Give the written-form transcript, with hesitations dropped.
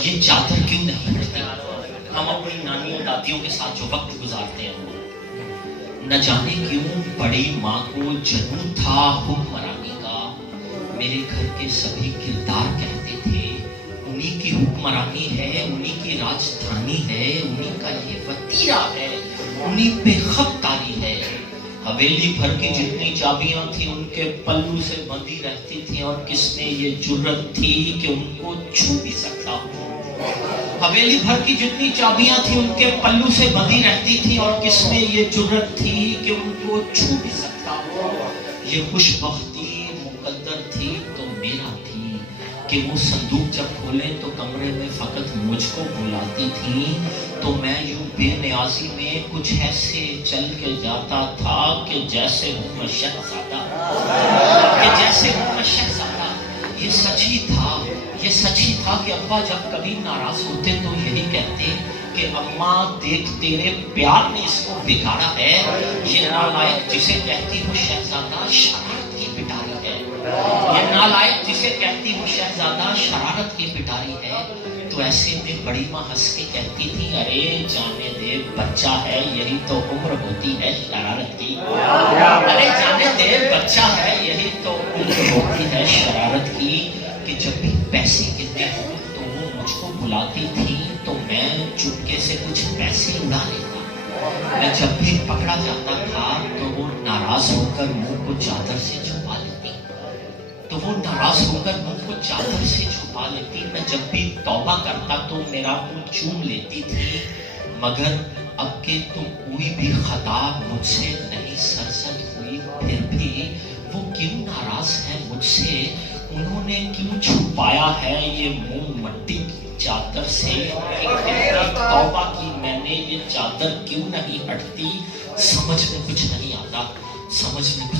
ये चादर क्यों नहीं हटती? हम अपनी नानियों दादियों के साथ जो वक्त गुजारते हैं वो न जाने क्यों बड़ी माँ को जुनून था हुक्मरानी का। मेरे घर के सभी किरदार कहते थे उन्हीं की हुक्मरानी है, उन्हीं की राजधानी है, उन्हीं का ये वतीरा है, उन्हीं पे खबतारी है। हवेली भर की जितनी चाबियां थी उनके पल्लू से बंधी रहती थी और किसने ये जुर्रत थी कि उनको छू भी सकता हो। हवेली भर की जितनी चाबियां थी उनके पल्लू से बंधी रहती थी और किसने ये जुर्रत थी कि उनको छू भी सकता हो। ये खुशबख्ती मुकद्दर थी तो मेरा थी कि वो संदूक जब खोले तो कमरे में फकत मुझको बुलाती थी। तो मैं यूं बेनियाजी में कुछ ऐसे चल के जाता था कि जैसे हूं मैं शहजादा, कि जैसे हूं मैं शहजादा। ये सच ही था, ये सच ही था कि अब्बा जब कभी नाराज होते तो यही कहते कि अम्मा देख तेरे प्यार ने इसको बिगाड़ा है। ये नालायक जिसे कहती हो शहजादा शरारत की पिटारी है। ये नालायक जिसे कहती हो शहजादा शरारत की पिटारी है। तो ऐसे में बड़ी माँ हंस के कहती थी अरे जाने दे बच्चा है, यही तो उम्र होती है शरारत की। अरे जाने दे बच्चा है, यही तो उम्र होती है शरारत की। कि जब भी पैसे गिरते हो तो वो मुझको बुलाती थी तो मैं चुपके से कुछ पैसे उड़ा लेता। मैं जब भी पकड़ा जाता था तो वो नाराज होकर मुंह को चादर से छुपा लेती, तो वो नाराज होकर मुंह को चादर से छुपा लेती। मैं जब भी तौबा करता तो मेरा मुंह चूम लेती थी। मगर अब के तो कोई भी खता मुझसे नहीं सरसद हुई, फिर भी वो क्यों नाराज है मुझसे? उन्होंने क्यों छुपाया है ये मुंह मट्टी की चादर से? तौबा की मैंने, ये चादर क्यों नहीं हटती? समझ में कुछ नहीं आता, समझ में कुछ